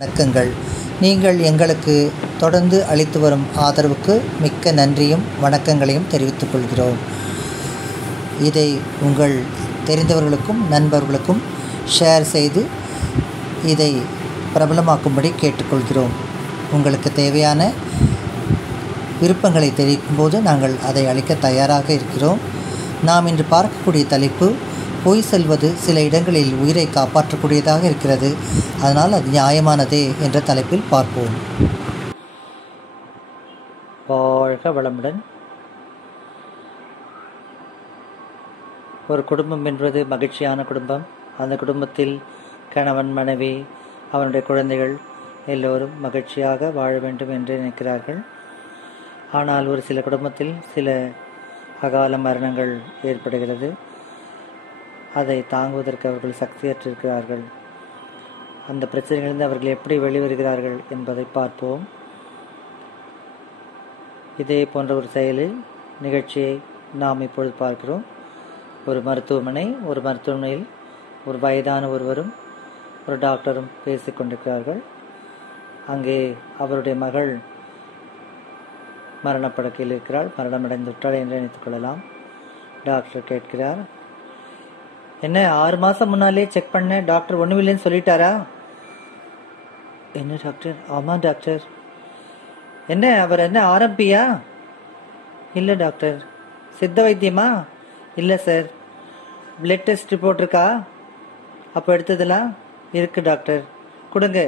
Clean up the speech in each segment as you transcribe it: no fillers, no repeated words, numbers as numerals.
வணக்கங்கள். நீங்கள் எங்களுக்கு தொடர்ந்து அளித்து வரும் ஆதரவுக்கு மிக்க நன்றியும் வணக்கங்களையும் தெரிவித்துக் கொள்கிறோம். இதை உங்கள் தெரிந்தவர்களுக்கும் நண்பர்களுக்கும் ஷேர் செய்து இதை பிரபலமாக்கும்படி கேட்டுக்கொள்கிறோம். உங்களுக்கு தேவையான விருப்பங்களை தெரிவிக்கும் போது நாங்கள் அதை அளிக்க தயாராக இருக்கிறோம். நாம் இன்று பார்க்கக்கூடிய தலைப்பு, பொய் சொல்வது சில இடங்களில் உயிரை காப்பாற்றக்கூடியதாக இருக்கிறது, அதனால் அது நியாயமானதே என்ற தலைப்பில் பார்ப்போம். வாழ்க வளமுடன். ஒரு குடும்பம் என்பது மகிழ்ச்சியான குடும்பம். அந்த குடும்பத்தில் கணவன், மனைவி, அவனுடைய குழந்தைகள் எல்லோரும் மகிழ்ச்சியாக வாழ வேண்டும் என்று நினைக்கிறார்கள். ஆனால் ஒரு சில குடும்பத்தில் சில அகால மரணங்கள் ஏற்படுகிறது. அதை தாங்குவதற்கு அவர்கள் சக்தியற்றிருக்கிறார்கள். அந்த பிரச்சனைகளிலிருந்து அவர்கள் எப்படி வெளிவருகிறார்கள் என்பதை பார்ப்போம். இதே போன்ற ஒரு செயலில் நிகழ்ச்சியை நாம் இப்பொழுது பார்க்கிறோம். ஒரு மருத்துவமனையில் ஒரு வயதான ஒருவரும் ஒரு டாக்டரும் பேசிக் கொண்டிருக்கிறார்கள். அங்கே அவருடைய மகள் மரணப்படுக்கையில் இருக்கிறாள். மரணமடைந்து விட்டாள் என்று நினைத்துக் கொள்ளலாம். டாக்டர் கேட்கிறார், என்ன 6 மாசம் முன்னாலே செக் பண்ண, டாக்டர் ஒண்ணுமில்லைன்னு சொல்லிட்டாரா? என்ன டாக்டர்? ஆமா டாக்டர். என்ன அவர் என்ன ஆரம்பியா? இல்ல டாக்டர். சித்த வைத்தியமா? இல்ல சார். பிளட் டெஸ்ட் ரிப்போர்ட் இருக்கா? அப்போ எடுத்ததெல்லாம் இருக்கு டாக்டர், கொடுங்க.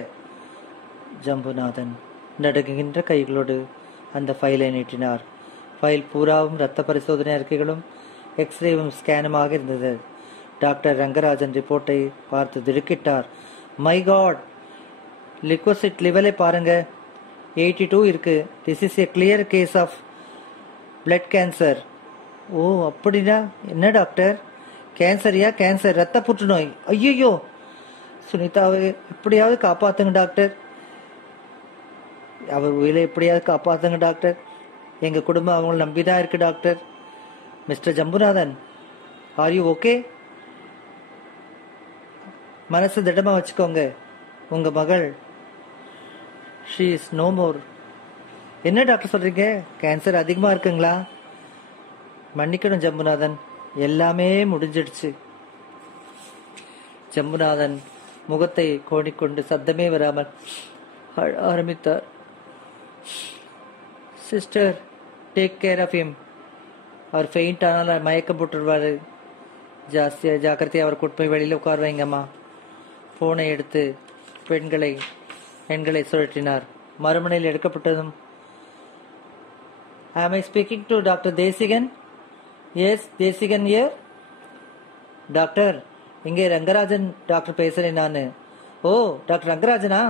ஜம்புநாதன் நடுங்குகின்ற கைகளோடு அந்த ஃபைலை நீட்டினார். ஃபைல் பூராவும் இரத்த பரிசோதனை அறிக்கைகளும் எக்ஸ்ரேவும் ஸ்கேனுமாக இருந்தது. டாக்டர் ரங்கராஜன் ரிப்போர்ட்டை பார்த்து திடுக்கிட்டார். மை காட், லிக்வசிட் லெவலை பாருங்க, 82 இருக்கு. This is a clear case of blood cancer. ஓ அப்படின்னா என்ன டாக்டர்? கேன்சரியா? கேன்சர், ரத்த புற்றுநோய். ஐயோ, சுனிதாவை எப்படியாவது காப்பாத்துங்க டாக்டர். அவர் உயிரை எப்படியாவது காப்பாத்துங்க டாக்டர். எங்க குடும்பம் அவங்களை நம்பிதான் இருக்கு doctor. Mister Jambunathan, are you okay? மனசு திடமா வச்சுக்கோங்க. உங்க மகள் ஷீ இஸ் நோ மோர். என்ன டாக்டர் சொல்றீங்க? கேன்சர் அதிகமா இருக்குங்களா? மன்னிக்கணும் ஜம்புநாதன், எல்லாமே முடிஞ்சிடுச்சு. ஜம்புநாதன் முகத்தை கோணிக்கொண்டு சத்தமே வராமல் ஆரம்பித்தார். Sister, take care of him. அவர் ஃபெயிண்ட் ஆனால் மயக்கம் போட்டுருவாரு. ஜாக்கிரதையாக அவர் கூட்டு போய் வெளியில் உட்கார வைங்கம்மா. போனை எடுத்து எண்களை சுழற்றினார். மறுமனையில் எடுக்கப்பட்டதும், am I speaking to doctor Desikan? Yes, Desikan here. Doctor, இங்கே ரங்கராஜன் டாக்டர் பேசுறேன் நானு. ஓ, டாக்டர் ரங்கராஜனா?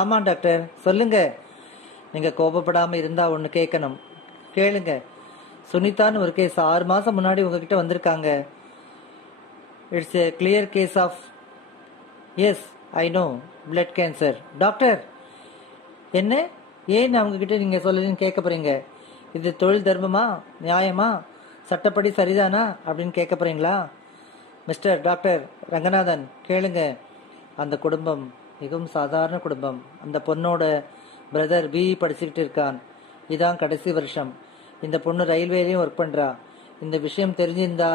ஆமா டாக்டர், சொல்லுங்க. நீங்க கோபப்படாம இருந்தா ஒண்ணு கேட்கணும், கேளுங்க. சுனிதான்னு ஒரு கேஸ் 6 மாசம் முன்னாடி உங்ககிட்ட வந்திருக்காங்க. It's a clear case of, yes I know, blood cancer. Doctor, என்ன ஏன் அவங்க கிட்ட நீங்க சொல்லுன்னு கேட்க போறீங்க? இது தொழில் தர்மமா, நியாயமா, சட்டப்படி சரிதானா அப்படின்னு கேட்க போறீங்களா? மிஸ்டர் டாக்டர் ரங்கநாதன், கேளுங்க. அந்த குடும்பம் மிகவும் சாதாரண குடும்பம். அந்த பொண்ணோட பிரதர் பிஇ படிச்சுக்கிட்டு இருக்கான். இதான் கடைசி வருஷம். இந்த பொண்ணு ரயில்வேலையும் ஒர்க் பண்றா. இந்த விஷயம் தெரிஞ்சிருந்தா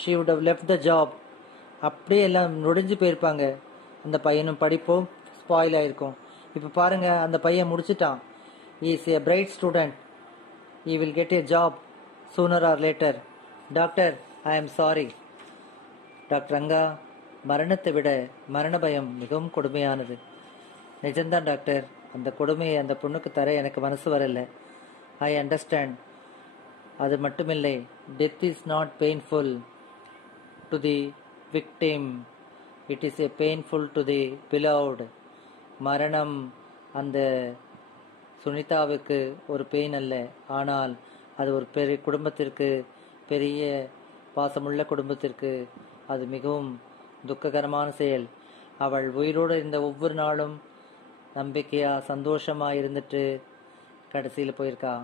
she would have left the job. அப்படியே எல்லாம் நொடிஞ்சு போயிருப்பாங்க. அந்த பையனும் படிப்பும் ஸ்பாயில் ஆயிருக்கும். இப்ப பாருங்க, அந்த பையன் முடிச்சுட்டான். he is a bright student. he will get a job sooner or later. Doctor, I am sorry. Doctor Ranga, மரணத்தை விட மரண பயம் மிகவும் கொடுமையானது. நிஜம்தான் டாக்டர். அந்த கொடுமையை அந்த பொண்ணுக்கு தர எனக்கு மனசு வரல. I understand. அது மட்டுமில்லை, death is not painful to the victim, it is a painful to the beloved. மரணம் அந்த சுனிதாவுக்கு ஒரு பெயின் அல்ல, ஆனால் அது ஒரு பெரிய குடும்பத்திற்கு, பெரிய பாசமுள்ள குடும்பத்திற்கு அது மிகவும் துக்ககரமான செயல். அவள் உயிரோடு இருந்த ஒவ்வொரு நாளும் நம்பிக்கையா சந்தோஷமா இருந்துட்டு கடைசியில் போயிருக்கா.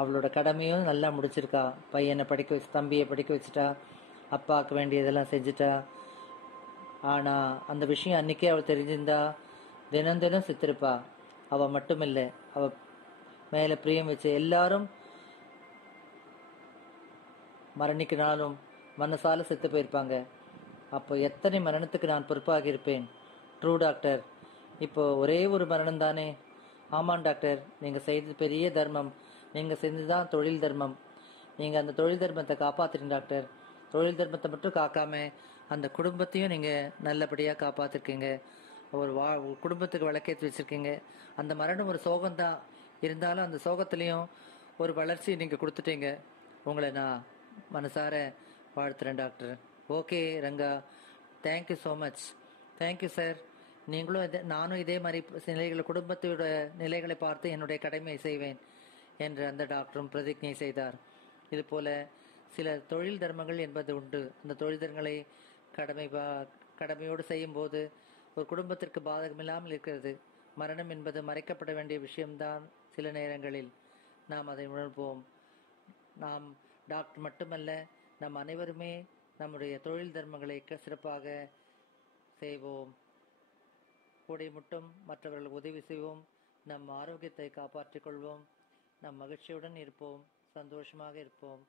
அவளோட கடமையும் நல்லா முடிச்சிருக்கா. பையனை படிக்க வச்சு, தம்பியை படிக்க வச்சுட்டா, அப்பாவுக்கு வேண்டியதெல்லாம் செஞ்சுட்டா. ஆனா அந்த விஷயம் அன்னைக்கே அவள் தெரிஞ்சிருந்தா தினம் தினம் செத்திருப்பா. அவ மட்டுமில்ல, அவ மேல பிரியம் வச்ச எல்லாரும் மரணிக்கினாலும் மனசால செத்து போயிருப்பாங்க. அப்போ எத்தனை மரணத்துக்கு நான் பொறுப்பாகி இருப்பேன். True doctor. இப்போ ஒரே ஒரு மரணம் தானே? ஆமாம் டாக்டர், நீங்க செய்தது பெரிய தர்மம். நீங்க செஞ்சதுதான் தொழில் தர்மம். நீங்க அந்த தொழில் தர்மத்தை காப்பாத்துறீங்க டாக்டர். தொழில் தர்மத்தை மட்டும் காக்காம அந்த குடும்பத்தையும் நீங்க நல்லபடியா காப்பாத்திருக்கீங்க. ஒரு குடும்பத்துக்கு விளக்கேற்றி வச்சிருக்கீங்க. அந்த மரணம் ஒரு சோகம்தான், இருந்தாலும் அந்த சோகத்திலையும் ஒரு வளர்ச்சி நீங்க கொடுத்துட்டீங்க. உங்களை நான் மனசார வாழ்த்துறேன் doctor. Okay Ranga, thank you so much. Thank you sir. நீங்களும் நானும் இதே மாதிரி நிலைகளை, குடும்பத்தோட நிலைகளை பார்த்து என்னுடைய கடமையை செய்வேன் என்று அந்த டாக்டரும் பிரதிஜை செய்தார். இது போல சில தொழில் தர்மங்கள் என்பது உண்டு. அந்த தொழில் தர்மங்களை கடமையோடு செய்யும் போது ஒரு குடும்பத்திற்கு பாதகமில்லாமல் இருக்கிறது. மரணம் என்பது மறைக்கப்பட வேண்டிய விஷயம்தான். சில நேரங்களில் நாம் அதை உணர்வோம். நாம் டாக்டர் மட்டுமல்ல, நம் அனைவருமே நம்முடைய தொழில் தர்மங்களை சிறப்பாக செய்வோம். கூடை மட்டும் மற்றவர்களுக்கு உதவி செய்வோம். நம் ஆரோக்கியத்தை காப்பாற்றிக் கொள்வோம். நம் மகிழ்ச்சியுடன் இருப்போம். சந்தோஷமாக இருப்போம்.